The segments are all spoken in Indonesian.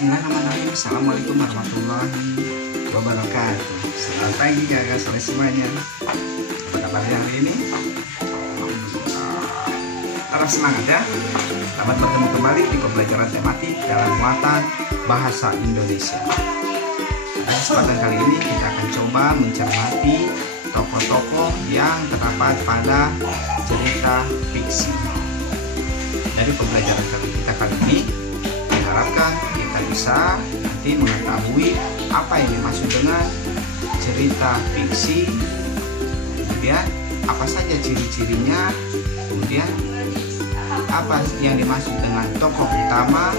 Bismillahirrahmanirrahim. Assalamualaikum warahmatullahi wabarakatuh. Selamat pagi kakak soleh semuanya. Apa kabarnya hari ini? Harap semangat ya. Selamat bertemu kembali di pembelajaran tematik dalam muatan bahasa Indonesia. Pada kesempatan kali ini kita akan coba mencermati tokoh-tokoh yang terdapat pada cerita fiksi. Dari pembelajaran kita kali ini, diharapkan kita bisa nanti mengetahui apa yang dimaksud dengan cerita fiksi, kemudian apa saja ciri-cirinya, kemudian apa yang dimaksud dengan tokoh utama,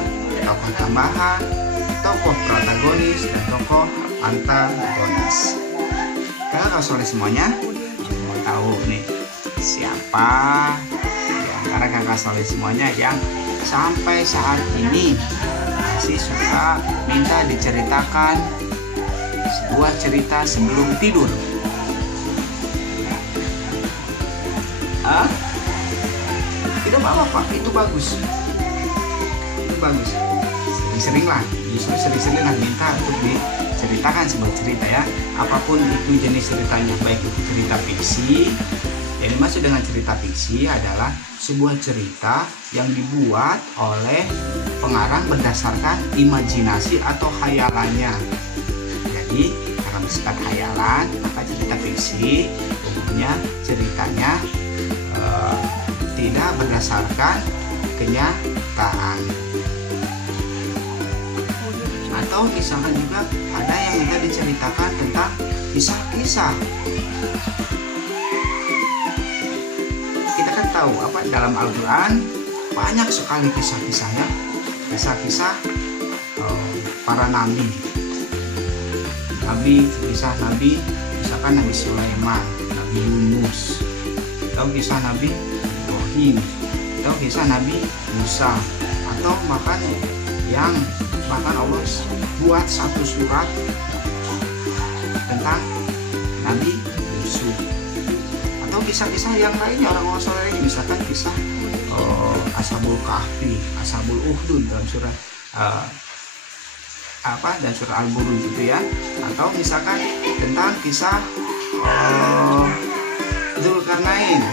tokoh tambahan, tokoh protagonis, dan tokoh antagonis. Kalau soleh semuanya mau tahu nih siapa antara kakak soleh semuanya yang sampai saat ini masih suka minta diceritakan sebuah cerita sebelum tidur? Tidak apa-apa Pak, itu bagus. Itu bagus. Sering-sering lah, justru sering-sering lah minta untuk diceritakan sebuah cerita ya. Apapun itu jenis ceritanya, baik itu cerita fiksi. Yang dimaksud dengan cerita fiksi adalah sebuah cerita yang dibuat oleh pengarang berdasarkan imajinasi atau khayalannya. Jadi karena bersifat khayalan, maka cerita fiksi umumnya ceritanya tidak berdasarkan kenyataan. Atau misalkan juga ada yang minta diceritakan tentang kisah-kisah. Kita kan tahu apa dalam Al-Quran banyak sekali kisah-kisahnya, kisah-kisah para nabi, kisah nabi, misalkan Nabi Sulaiman, Nabi Yunus, atau kisah Nabi Ibrahim, atau kisah Nabi Musa, atau bahkan yang Allah buat satu surat tentang Nabi Yusuf, atau kisah-kisah yang lainnya orang-orang soleh ini, misalkan kisah Ashabul Kahfi, Ashabul Ukhdud dalam surat dan surat Al-Buruj gitu ya, atau misalkan tentang kisah Dzulkarnain.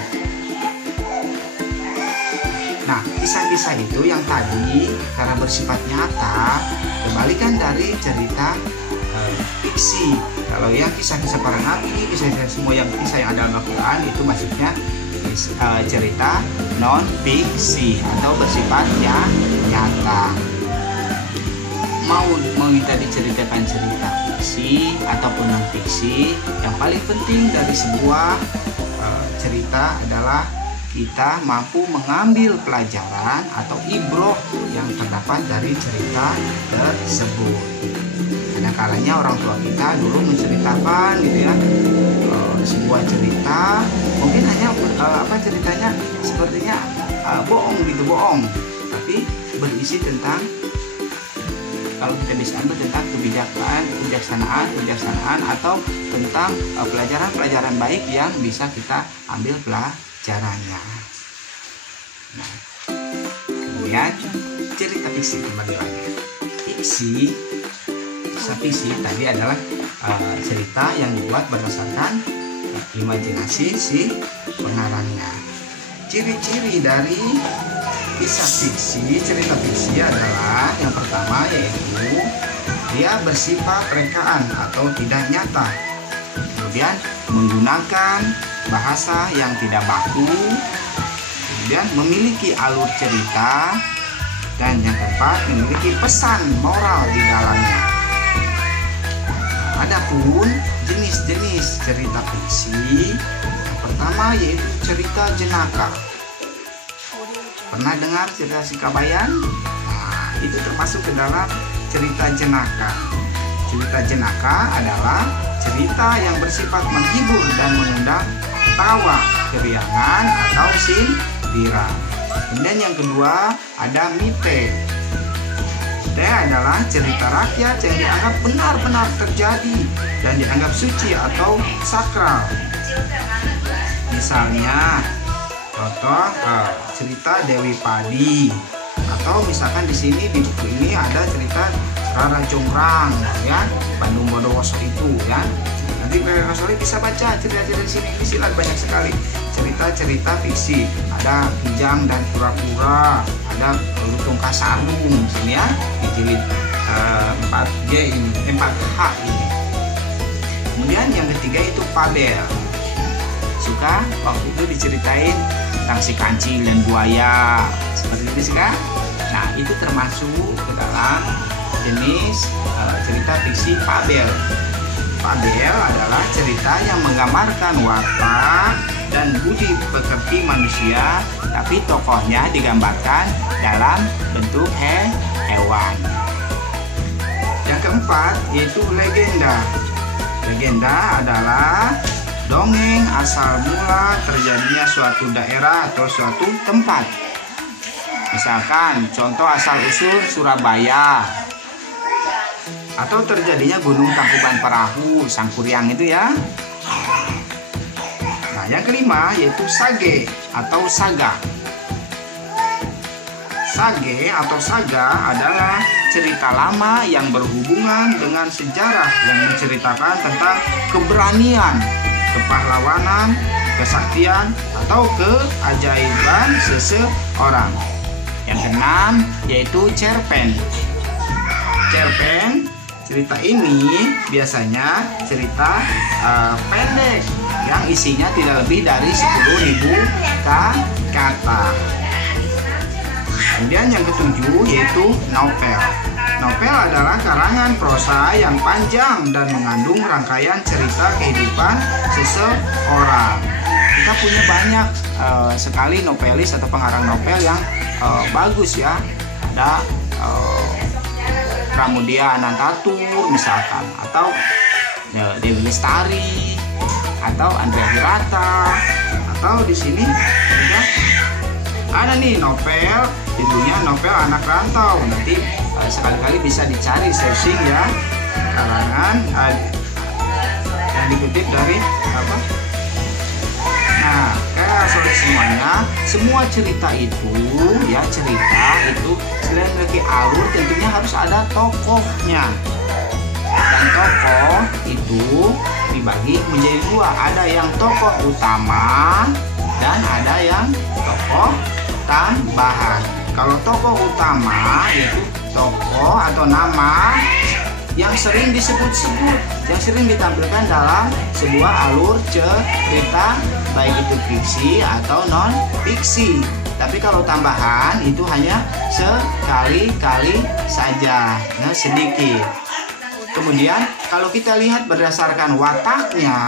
Nah, kisah-kisah itu yang tadi karena bersifat nyata, kebalikan dari cerita fiksi. Kalau yang kisah-kisah para nabi, kisah-kisah semua yang kisah yang ada dalam Al-Quran itu maksudnya cerita non fiksi atau bersifatnya nyata. Mau kita diceritakan cerita fiksi ataupun non fiksi, yang paling penting dari sebuah cerita adalah kita mampu mengambil pelajaran atau ibroh yang terdapat dari cerita tersebut. Kadang kalanya orang tua kita dulu menceritakan gitu ya sebuah cerita, mungkin hanya ceritanya sepertinya bohong, tapi berisi tentang, kalau kita bisa ambil tentang kebijaksanaan atau tentang pelajaran-pelajaran baik yang bisa kita ambil pelajarannya. Nah, kemudian cerita fiksi kembali lagi. Fiksi tadi adalah cerita yang dibuat berdasarkan imajinasi si pengarangnya. Ciri-ciri dari kisah fiksi, cerita fiksi adalah yang pertama yaitu dia bersifat rekaan atau tidak nyata. Kemudian menggunakan bahasa yang tidak baku, kemudian memiliki alur cerita, dan yang keempat memiliki pesan moral di dalamnya. Adapun jenis-jenis cerita fiksi, yang pertama yaitu cerita jenaka. Pernah dengar cerita si Kabayan? Nah, itu termasuk ke dalam cerita jenaka. Cerita jenaka adalah cerita yang bersifat menghibur dan mengundang tawa, keriangan, atau sindiran. Kemudian yang kedua ada mite. Mite adalah cerita rakyat yang dianggap benar-benar terjadi dan dianggap suci atau sakral. Misalnya contoh cerita Dewi Padi, atau misalkan di sini di buku ini ada cerita Rara Jonggrang, ya, Bandung Bondowoso itu, ya. Nanti Kakak Soleh bisa baca cerita-cerita di sini. Di sini banyak sekali cerita-cerita fiksi. Ada Kijang dan Kura-Kura, ada Lutung Kasarung di sini, ya, di jilid 4G ini, 4H ini. Kemudian yang ketiga itu Fabel. Suka waktu itu diceritain tentang si kancil dan buaya, seperti itu sih, Kak. Nah, itu termasuk ke dalam jenis cerita fiksi fabel. Fabel adalah cerita yang menggambarkan watak dan budi pekerti manusia, tapi tokohnya digambarkan dalam bentuk hewan. Yang keempat yaitu legenda. Legenda adalah dongeng asal mula terjadinya suatu daerah atau suatu tempat. Misalkan contoh asal usul Surabaya, atau terjadinya Gunung Tangkuban Perahu, Sangkuriang itu, ya. Nah, yang kelima yaitu sage atau saga. Sage atau saga adalah cerita lama yang berhubungan dengan sejarah yang menceritakan tentang keberanian, kepahlawanan, kesaktian, atau keajaiban seseorang. Yang keenam yaitu cerpen. Cerpen, cerita ini biasanya cerita pendek yang isinya tidak lebih dari 10.000 kata. Kemudian yang ketujuh yaitu novel. Novel adalah karangan prosa yang panjang dan mengandung rangkaian cerita kehidupan seseorang. Kita punya banyak sekali novelis atau pengarang novel yang bagus, ya. Ada Pramudia Anantatur misalkan, atau Dewi Lestari, atau Andrea Hirata, atau di sini juga ada nih novel, judulnya Novel Anak Rantau. Nanti sekali-kali bisa dicari searching, ya, karangan yang dikutip dari apa. Nah, kayak soal semuanya, semua cerita itu, ya, cerita itu selain memiliki alur, tentunya harus ada tokohnya. Dan tokoh itu dibagi menjadi dua, ada yang tokoh utama dan ada yang tokoh tambahan. Kalau tokoh utama itu tokoh atau nama yang sering disebut-sebut, yang sering ditampilkan dalam sebuah alur cerita, baik itu fiksi atau non fiksi. Tapi kalau tambahan itu hanya sekali-kali saja, nah, sedikit. Kemudian kalau kita lihat berdasarkan wataknya,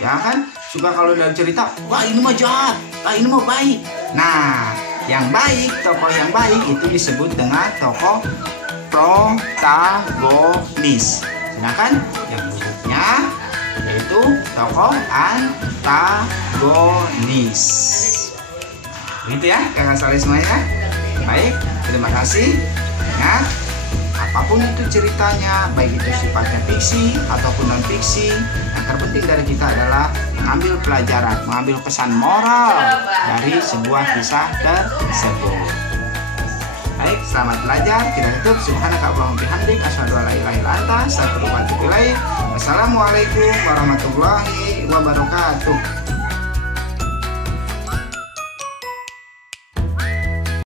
ya kan, suka kalau dalam cerita, wah ini mah jahat, wah ini mah baik. Nah, yang baik, tokoh yang baik itu disebut dengan tokoh protagonis. Sedangkan yang buruknya yaitu tokoh antagonis. Begitu, ya, Kakak Soleh semuanya. Baik, terima kasih. Ingat, apapun itu ceritanya, baik itu sifatnya fiksi ataupun non fiksi, yang terpenting dari kita adalah mengambil pelajaran, mengambil pesan moral dari sebuah kisah tersebut. Baik, selamat belajar. Kita tutup. Subhanakallahumma bihamdik, asyhadu an la ilaha illa anta, astaghfiruka wa atubu ilaik. Wassalamualaikum warahmatullahi wabarakatuh.